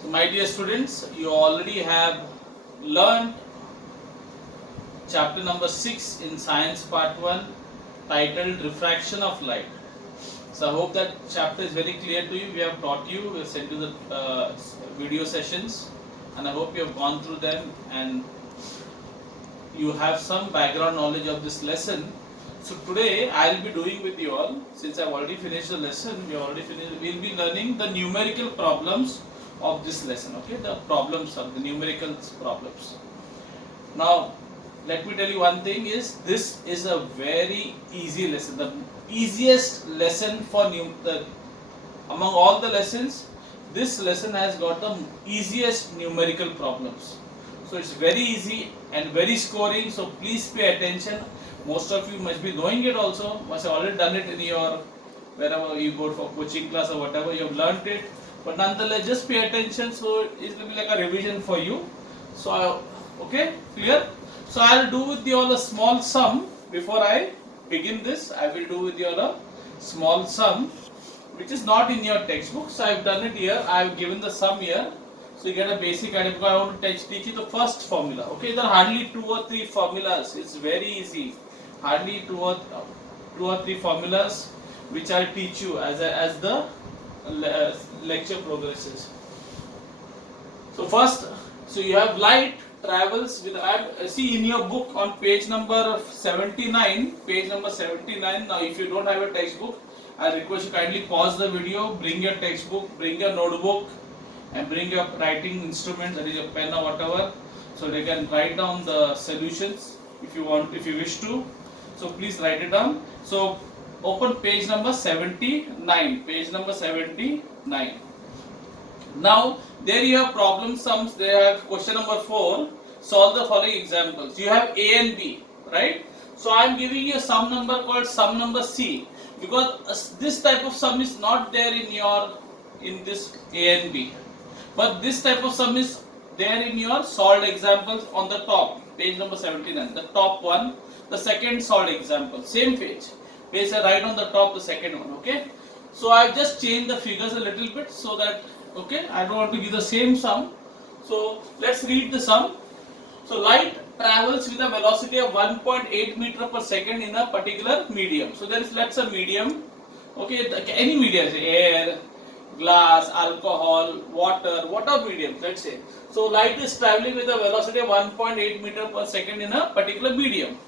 So my dear students, you already have learned chapter number 6 in science part 1 titled Refraction of Light. So I hope that chapter is very clear to you. We have taught you, we have sent you the video sessions, and I hope you have gone through them and you have some background knowledge of this lesson. So today I will be doing with you all, since I have already finished the lesson, we will be learning the numerical problems of this lesson. Okay, the problems of the numerical problems. Now let me tell you one thing is, this is a very easy lesson, the easiest lesson for among all the lessons. This lesson has got the easiest numerical problems. So it's very easy and very scoring, so please pay attention. Most of you must be knowing it also, must have already done it in your, wherever you go for coaching class or whatever, you have learnt it. But nonetheless, just pay attention, so it will be like a revision for you. So, okay, clear? So I'll do with you all a small sum. Before I begin this, I will do with you all a small sum, which is not in your textbook. So I've done it here, I've given the sum here. So you get a basic idea, because I want to teach you the first formula. Okay, there are hardly 2 or 3 formulas. It's very easy. Hardly 2 or 3 formulas which I'll teach you as the lecture progresses. So first, so you have light travels with, see in your book on page number 79. Now if you don't have a textbook, I request you kindly pause the video, bring your textbook, bring your notebook, and bring your writing instruments, that is your pen or whatever, so they can write down the solutions if you wish to. So please write it down. So open page number 79. Now there you have problem sums. They have question number 4. Solve the following examples. You have A and B, right? So I am giving you a sum number called sum number C, because this type of sum is not there in this A and B. But this type of sum is there in your solved examples on the top, page number 79, the top one, the second solved example, same page, right on the top, the second one. Okay, so I just changed the figures a little bit so that, okay, I don't want to give the same sum. So let's read the sum. So light travels with a velocity of 1.8 meter per second in a particular medium. So there is, let's say, medium, okay, any medium, say air, glass, alcohol, water, whatever medium, let's say. So light is traveling with a velocity of 1.8 meter per second in a particular medium.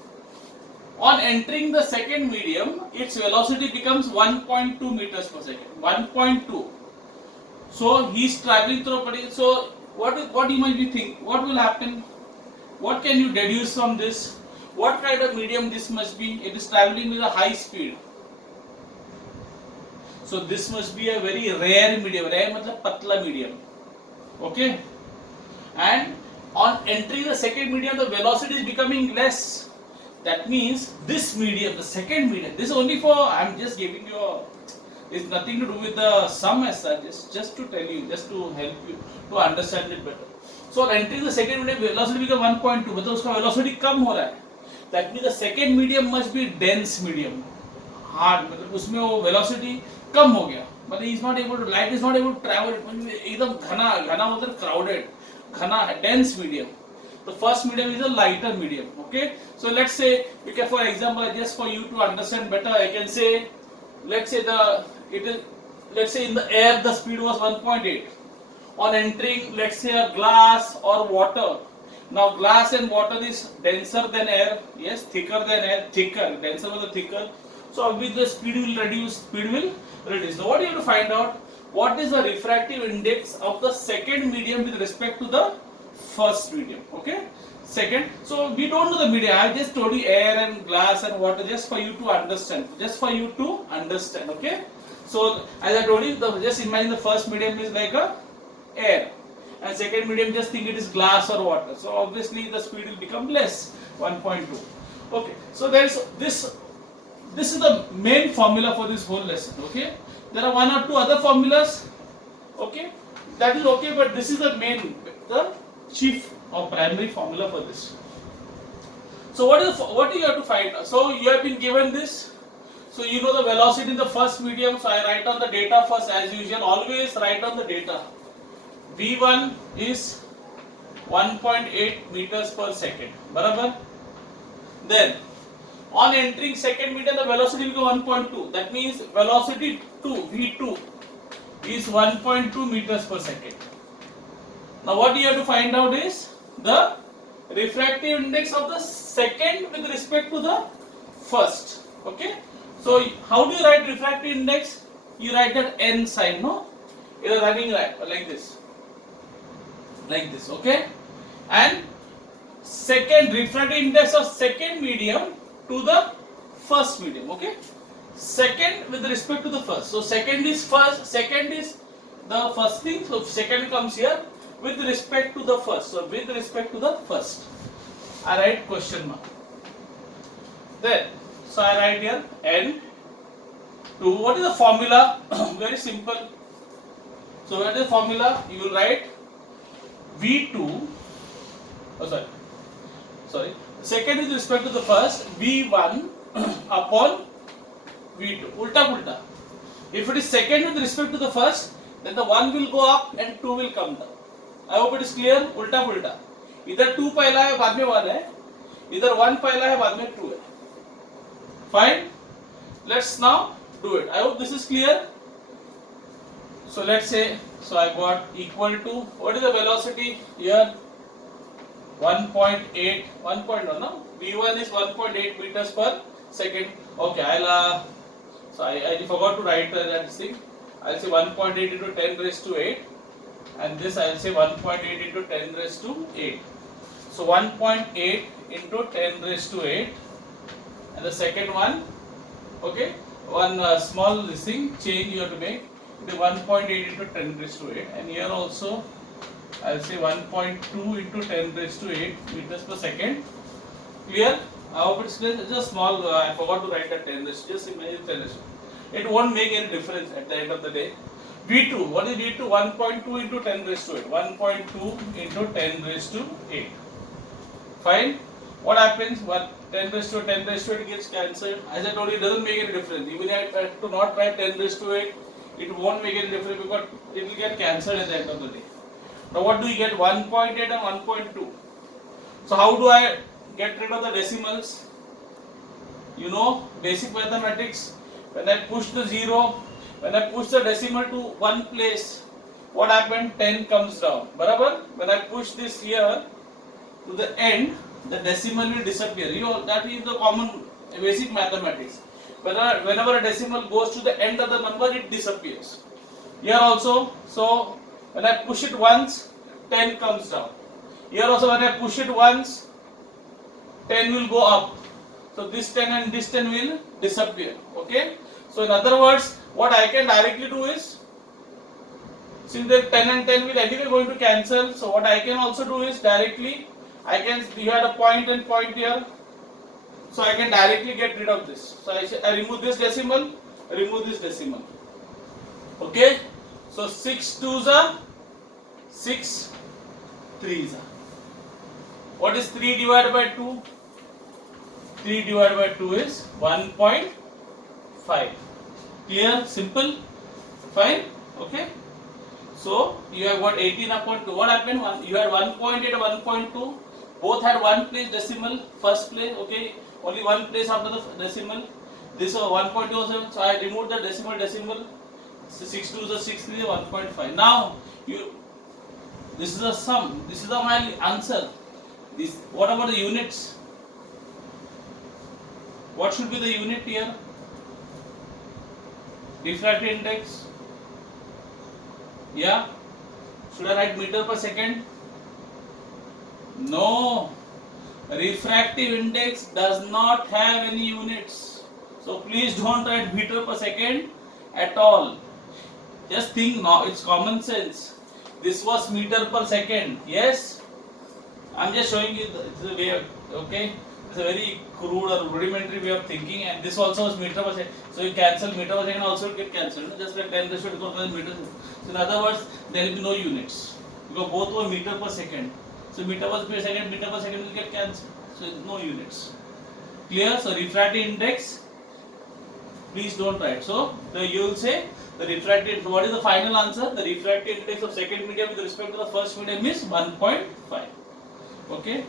On entering the second medium, its velocity becomes 1.2 meters per second. 1.2. So he is traveling through a particular. So what you might be thinking? What will happen? What can you deduce from this? What kind of medium this must be? It is traveling with a high speed. So this must be a very rare medium. Rare means patla medium. Okay. And on entering the second medium, the velocity is becoming less. That means this medium, the second medium, this is only for, I am just giving you, it's nothing to do with the sum as such, just to tell you, just to help you to understand it better. So entering the second medium, velocity becomes 1.2, but उसका velocity कम हो रहा है. That means the second medium must be dense medium, hard, मतलब उसमें वो velocity कम हो गया, मतलब light is not able to travel, एकदम घना मतलब crowded, घना dense medium. The first medium is a lighter medium. Okay, so let's say, for example, just for you to understand better, I can say, let's say in the air the speed was 1.8. On entering, let's say, a glass or water. Now glass and water is denser than air, yes, thicker than air, denser with the thicker. So obviously the speed will reduce. Now what you have to find out, what is the refractive index of the second medium with respect to the first medium. Okay, second. So we don't know the medium. I just told you air and glass and water, just for you to understand. Okay. So as I told you, just imagine the first medium is like a air, and second medium, just think it is glass or water. So obviously the speed will become less, 1.2. Okay. So there is this. This is the main formula for this whole lesson. Okay. There are 1 or 2 other formulas. Okay. That is okay, but this is the chief or primary formula for this. So what do you have to find? So you have been given this. So you know the velocity in the first medium. So I write down the data first, as usual. Always write down the data. V1 is 1.8 meters per second. बराबर. Then on entering second meter, the velocity will go 1.2. That means velocity 2 V2 is 1.2 meters per second. Now what you have to find out is the refractive index of the second with respect to the first. Okay. So how do you write refractive index? You write that n sign, no? You are running like this. Like this, okay? And second refractive index of second medium to the first medium, okay? Second with respect to the first. So second is first, second is the first thing. So second comes here with respect to the first. So with respect to the first, I write question mark. Then, so I write here n. What is the formula? Very simple. So what is the formula? You will write V2. Oh sorry. Second with respect to the first, V1 upon V2. Ulta pulta. If it is second with respect to the first, then the 1 will go up and 2 will come down. I hope it is clear. Ulta pulta. Either 2 पहला है बाद में 1 है, either 1 पहला है बाद में 2 है. Fine. Let's now do it. I hope this is clear. So let's say, so I got equal to, what is the velocity here? 1.8, 1.1, no? V1 is 1.8 meters per second. Okay, I'll, so I forgot to write that thing. I'll say 1.8 into 10 raised to 8. And this I'll say 1.8 into 10 raised to 8. So 1.8 into 10 raised to 8. And the second one, okay, one small thing change you have to make, the 1.8 into 10 raised to 8, and here also I'll say 1.2 into 10 raised to 8 meters per second. Clear? I hope it's clear. It's a small, I forgot to write that 10 raised to, just imagine 10 raised to. It won't make any difference at the end of the day. V2, what is V2? 1.2 into 10 raised to 8. 1.2 into 10 raised to 8. Fine? What happens? 10 raised to 10 raised to 8 gets cancelled. As I told you, it doesn't make any difference. Even if I have to not write 10 raised to 8, it won't make any difference because it will get cancelled at the end of the day. Now what do you get? 1.8 and 1.2. So how do I get rid of the decimals? You know, basic mathematics. When I push the 0, when I push the decimal to one place, what happened? 10 comes down. Barabar? When I push this here to the end, the decimal will disappear. You know, that is the common basic mathematics. Whenever a decimal goes to the end of the number, it disappears. Here also, so when I push it once, 10 comes down. Here also when I push it once, 10 will go up. So this 10 and this 10 will disappear. Okay. So in other words, what I can directly do is, since the 10 and 10 will anyway going to cancel, so what I can also do is directly, you had a point and point here, so I can directly get rid of this. So I remove this decimal, remove this decimal. Okay. So 6 2s are 6 3s are. What is 3 divided by 2? 3 divided by 2 is 1.5. Clear? Simple? Fine? Okay. So you have got 18 upon 2. What happened? You had 1.8 and 1.2. Both had one place decimal, first place. Okay. Only one place after the decimal. This was 1.27. So I removed the decimal. 6 2 is 6 3 is 1.5. Now this is a sum. This is my answer. What about the units? What should be the unit here? Refractive index. Yeah. Should I write meter per second? No. Refractive index does not have any units. So please don't write meter per second at all. Just think now, it's common sense. This was meter per second. Yes. I'm just showing you the way of, okay. It's a very crude or rudimentary way of thinking, and this also is meter per second. So you cancel meter per second also get cancelled. Just like 10 raised to 12 meter. So in other words, there will be no units because both were meter per second. So meter per second will get cancelled. So no units. Clear? So refractive index Please don't write. So you will say the refractive. What is the final answer? The refractive index of second medium with respect to the first medium is 1.5. Okay.